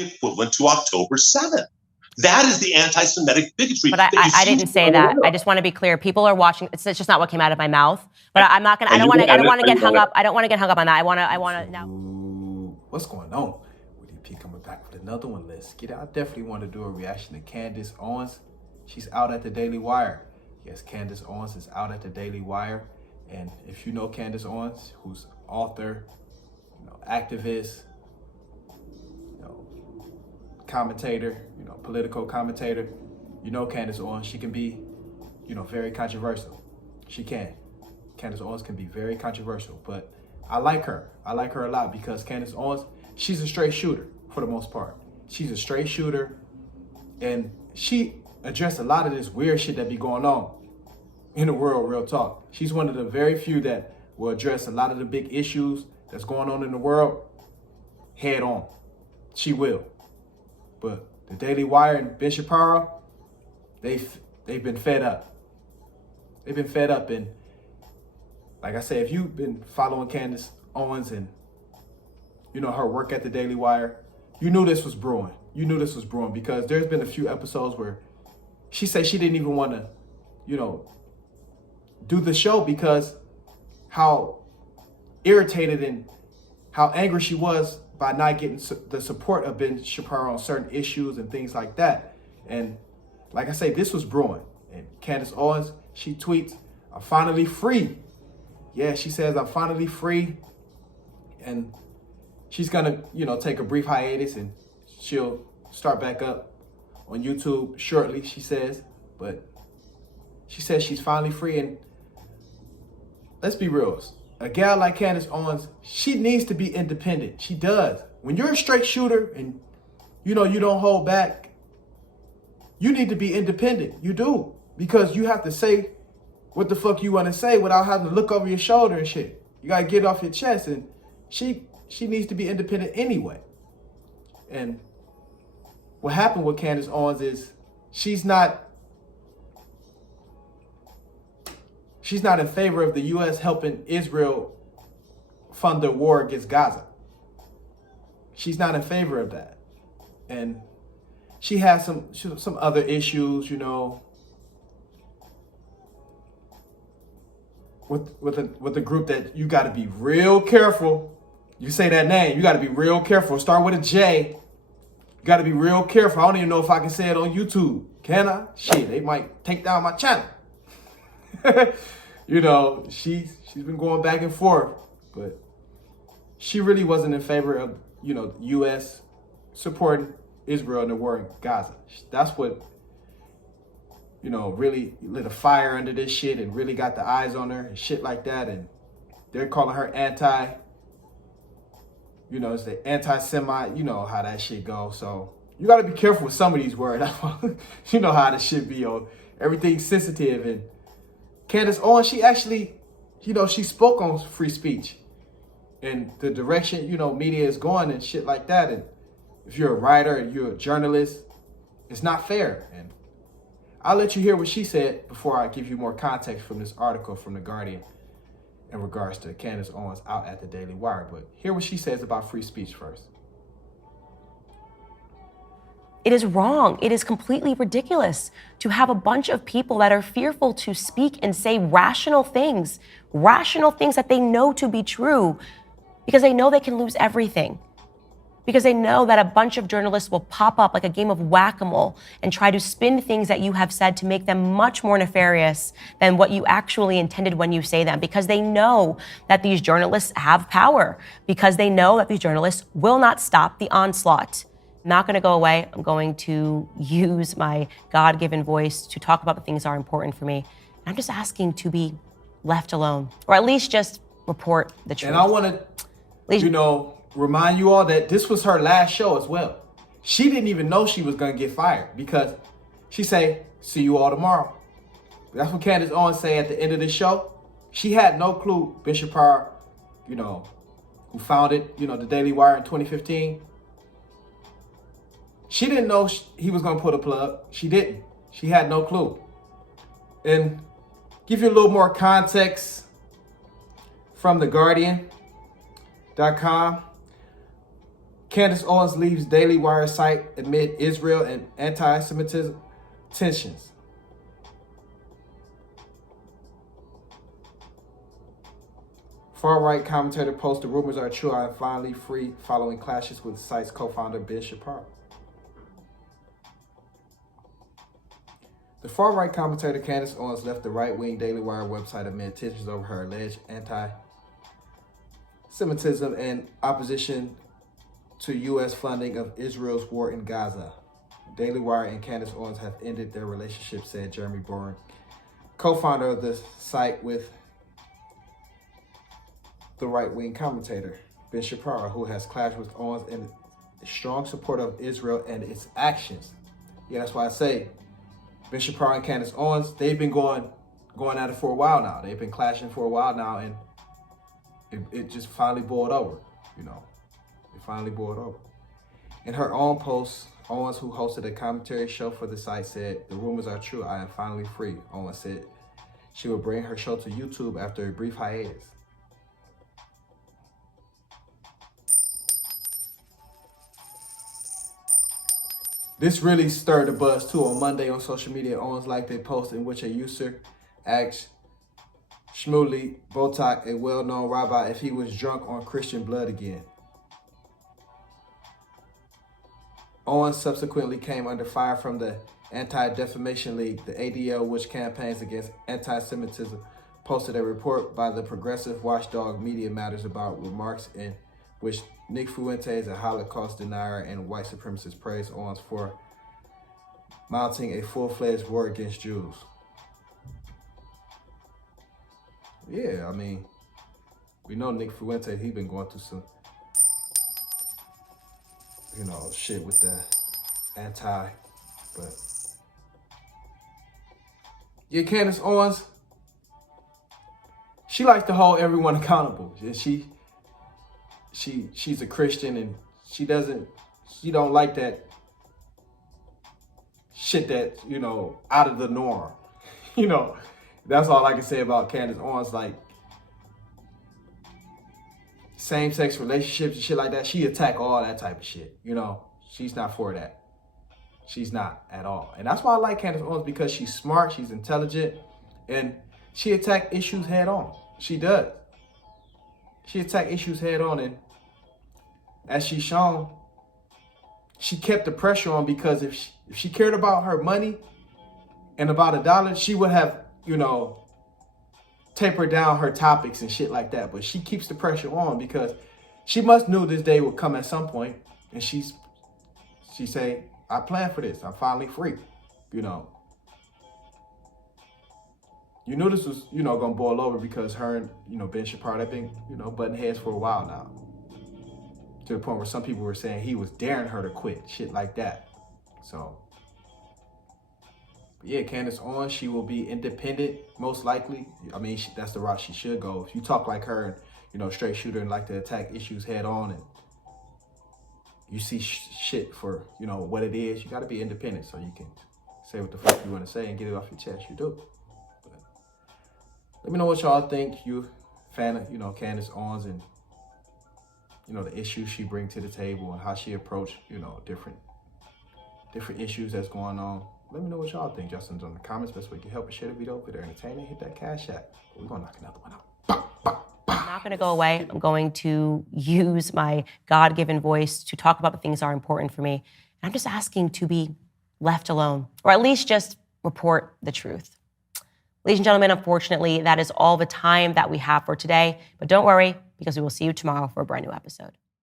equivalent to October 7th. That is the anti-Semitic bigotry. But I didn't say that. I just want to be clear. People are watching. It's just not what came out of my mouth. But I'm not gonna. I don't want to get hung up. I don't want to get hung up on that. I want to now. What's going on? WittyP coming back with another one. Let's get it. I definitely want to do a reaction to Candace Owens. She's out at the Daily Wire. Yes, Candace Owens is out at the Daily Wire. And if you know Candace Owens, who's author, activist, commentator, political commentator, Candace Owens, she can be, very controversial. She can. Candace Owens can be very controversial, but I like her. I like her a lot because Candace Owens, she's a straight shooter for the most part. She's a straight shooter, and she addressed a lot of this weird shit that be going on in the world, real talk. She's one of the very few that will address a lot of the big issues that's going on in the world head on. She will. But the Daily Wire and Ben Shapiro, they've been fed up. They've been fed up. And like I said, if you've been following Candace Owens and, her work at the Daily Wire, you knew this was brewing. You knew this was brewing because there's been a few episodes where she said she didn't even want to, do the show because how irritated and how angry she was by not getting the support of Ben Shapiro on certain issues and things like that. And like I say, this was brewing. And Candace Owens, she tweets, "I'm finally free." Yeah, she says, "I'm finally free." And she's gonna, take a brief hiatus and she'll start back up on YouTube shortly, she says. But she says she's finally free. And let's be real. A gal like Candace Owens, she needs to be independent. She does. When you're a straight shooter and, you don't hold back, you need to be independent. You do. Because you have to say what the fuck you want to say without having to look over your shoulder and shit. You got to get off your chest. And she needs to be independent anyway. And what happened with Candace Owens is she's not in favor of the U.S. helping Israel fund the war against Gaza. She's not in favor of that. And she has some other issues, with a group that you got to be real careful. You say that name, you got to be real careful. Start with a J. You got to be real careful. I don't even know if I can say it on YouTube. Can I? Shit, they might take down my channel. She's been going back and forth, but she really wasn't in favor of, U.S. supporting Israel in the war in Gaza. That's what, really lit a fire under this shit and really got the eyes on her and shit like that. And they're calling her it's the anti-Semite, how that shit goes. So you got to be careful with some of these words. You know how this shit be, everything's sensitive. And Candace Owens, she actually, she spoke on free speech and the direction, media is going and shit like that. And if you're a writer and you're a journalist, it's not fair. And I'll let you hear what she said before I give you more context from this article from The Guardian in regards to Candace Owens out at the Daily Wire. But hear what she says about free speech first. It is wrong. It is completely ridiculous to have a bunch of people that are fearful to speak and say rational things that they know to be true because they know they can lose everything. Because they know that a bunch of journalists will pop up like a game of whack-a-mole and try to spin things that you have said to make them much more nefarious than what you actually intended when you say them. Because they know that these journalists have power. Because they know that these journalists will not stop the onslaught. I'm not going to go away. I'm going to use my God-given voice to talk about the things that are important for me. I'm just asking to be left alone, or at least just report the truth. And I want to, remind you all that this was her last show as well. She didn't even know she was going to get fired because she say, "See you all tomorrow." That's what Candace Owens say at the end of the show. She had no clue Ben Shapiro, who founded, the Daily Wire in 2015. She didn't know he was going to put a plug. She didn't. She had no clue. And give you a little more context from TheGuardian.com. Candace Owens leaves Daily Wire site amid Israel and anti-Semitism tensions. Far-right commentator posts the rumors are true. I am finally free following clashes with the site's co-founder Ben Shapiro. The far-right commentator Candace Owens left the right-wing Daily Wire website amid tensions over her alleged anti-Semitism and opposition to U.S. funding of Israel's war in Gaza. Daily Wire and Candace Owens have ended their relationship, said Jeremy Bourne, co-founder of the site, with the right-wing commentator Ben Shapiro, who has clashed with Owens and a strong supporter of Israel and its actions. Yeah, that's why I say Ben Shapiro and Candace Owens, they've been going at it for a while now. They've been clashing for a while now, and it just finally boiled over, you know. It finally boiled over. In her own post, Owens, who hosted a commentary show for the site, said, "The rumors are true. I am finally free." Owens said she will bring her show to YouTube after a brief hiatus. This really stirred the buzz too. On Monday on social media, Owens liked a post in which a user asked Shmuley Botak, a well-known rabbi, if he was drunk on Christian blood again. Owens subsequently came under fire from the Anti-Defamation League, the ADL, which campaigns against anti-Semitism, posted a report by the progressive watchdog Media Matters about remarks in which Nick Fuentes, a Holocaust denier and white supremacist, praised Owens for mounting a full-fledged war against Jews. Yeah, I mean, we know Nick Fuentes, he's been going through some, you know, shit with the but yeah, Candace Owens, she likes to hold everyone accountable. She's a Christian, and she don't like that shit that, you know, out of the norm. You know, that's all I can say about Candace Owens. Like, same-sex relationships and shit like that, she attack all that type of shit. You know, she's not for that. She's not at all. And that's why I like Candace Owens, because she's smart, she's intelligent, and she attack issues head on. She does. She attacked issues head on, and as she's shown, she kept the pressure on, because if she cared about her money and about a dollar, she would have, you know, tapered down her topics and shit like that. But she keeps the pressure on because she must knew this day would come at some point, and she say, "I planned for this. I'm finally free," you know. You knew this was, you know, gonna boil over, because her and, you know, Ben Shapiro, they've been, you know, butting heads for a while now. To the point where some people were saying he was daring her to quit, shit like that. So, yeah, Candace Owens, she will be independent, most likely. I mean, that's the route she should go. If you talk like her and, you know, straight shooter and like to attack issues head on, and you see shit for, you know, what it is, you got to be independent so you can say what the fuck you want to say and get it off your chest. You do. But let me know what y'all think. You fan of, you know, Candace Owens, and, you know, the issues she brings to the table and how she approach, you know, different issues that's going on. Let me know what y'all think. Just in the comments. Best way you can help us share the video. If they're entertaining, hit that cash app. We're going to knock another one out. I'm not going to go away. I'm going to use my God-given voice to talk about the things that are important for me. And I'm just asking to be left alone, or at least just report the truth. Ladies and gentlemen, unfortunately, that is all the time that we have for today. But don't worry, because we will see you tomorrow for a brand new episode.